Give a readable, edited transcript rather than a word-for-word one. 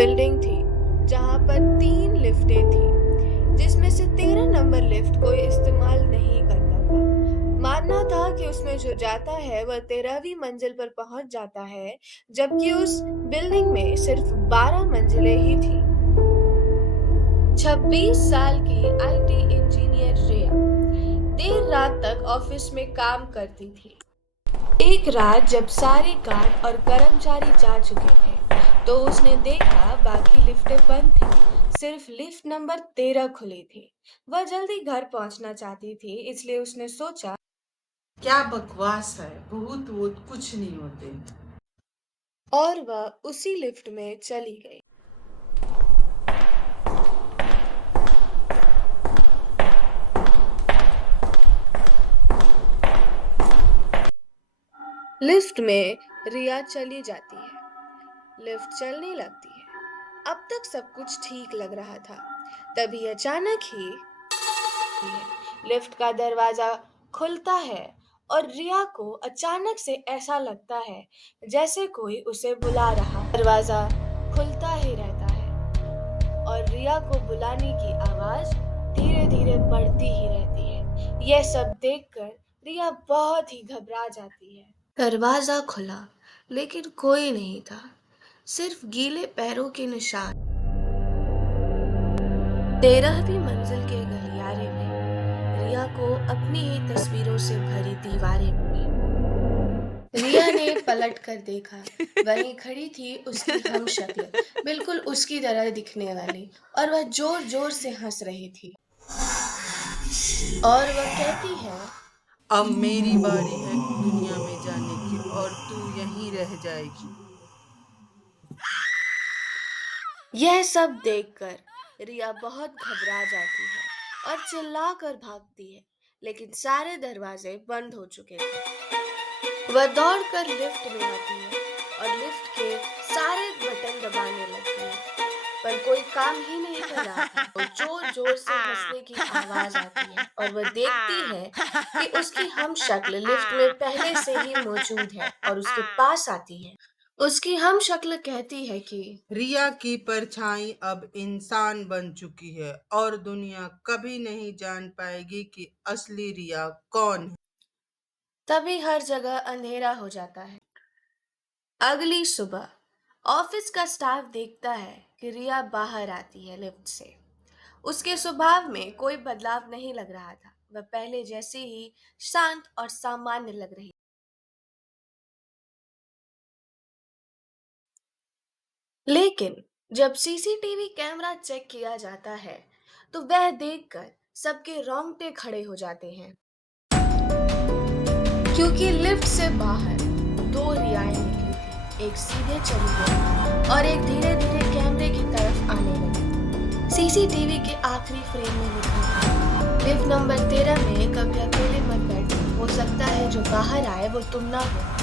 Building थी जहां पर 3 लिफ्टें थी, जिसमें से 13 नंबर लिफ्ट कोई इस्तेमाल नहीं करता था। मानना था कि उसमें जो जाता है वह 13वीं मंजिल पर पहुंच जाता है, जबकि उस बिल्डिंग में सिर्फ 12 मंजिलें ही थी। 26 साल की आईटी इंजीनियर रिया देर रात तक ऑफिस में काम करती थी। एक रात जब सारे गार्ड और कर्मचारी जा चुके थे, तो उसने देखा बाकी लिफ्टें बंद थी, सिर्फ लिफ्ट नंबर 13 खुली थी। वह जल्दी घर पहुंचना चाहती थी, इसलिए उसने सोचा क्या बकवास है, भूत वूत कुछ नहीं होते। और वह उसी लिफ्ट में चली गई। लिफ्ट में रिया चली जाती है। लिफ्ट चलने लगती है। अब तक सब कुछ ठीक लग रहा था। तभी अचानक ही लिफ्ट का दरवाजा खुलता है और रिया को अचानक से ऐसा लगता है जैसे कोई उसे बुला रहा। दरवाजा खुलता ही रहता है और रिया को बुलाने की आवाज धीरे धीरे बढ़ती ही रहती है। यह सब देखकर रिया बहुत ही घबरा जाती है। दरवाजा खुला, लेकिन कोई नहीं था, सिर्फ गीले पैरों के निशान। 13वीं मंजिल के गलियारे में रिया को अपनी ही तस्वीरों से भरी दीवारें मिली। रिया ने पलट कर देखा। वहीं खड़ी थी उसकी हमशक्ल, बिल्कुल उसकी तरह दिखने वाली, और वह जोर जोर से हंस रही थी। और वह कहती है, अब मेरी बारी है दुनिया में जाने की और तू यहीं रह जाएगी। यह सब देखकर रिया बहुत घबरा जाती है और चिल्लाकर भागती है, लेकिन सारे दरवाजे बंद हो चुके थे। वह दौड़कर लिफ्ट में आती है और लिफ्ट के सारे बटन दबाने लगती है, पर कोई काम ही नहीं कर रहा था। तो जोर जोर से हंसने की आवाज आती है और वह देखती है कि उसकी हमशक्ल लिफ्ट में पहले से ही मौजूद है और उसके पास आती है। उसकी हमशक्ल कहती है कि रिया की परछाई अब इंसान बन चुकी है और दुनिया कभी नहीं जान पाएगी कि असली रिया कौन है। तभी हर जगह अंधेरा हो जाता है। अगली सुबह ऑफिस का स्टाफ देखता है कि रिया बाहर आती है लिफ्ट से। उसके स्वभाव में कोई बदलाव नहीं लग रहा था। वह पहले जैसे ही शांत और सामान्य लग रही। लेकिन जब सीसीटीवी कैमरा चेक किया जाता है, तो वह देखकर सबके रोंगटे खड़े हो जाते हैं, क्योंकि लिफ्ट से बाहर 2 रियाएं निकली थी। एक सीधे चली गई और एक धीरे धीरे कैमरे की तरफ आने लगी। सीसीटीवी के आखिरी फ्रेम में लिखा था, लिफ्ट नंबर 13 में कभी अकेले मत बैठो, हो सकता है जो बाहर आए वो तुम ना हो।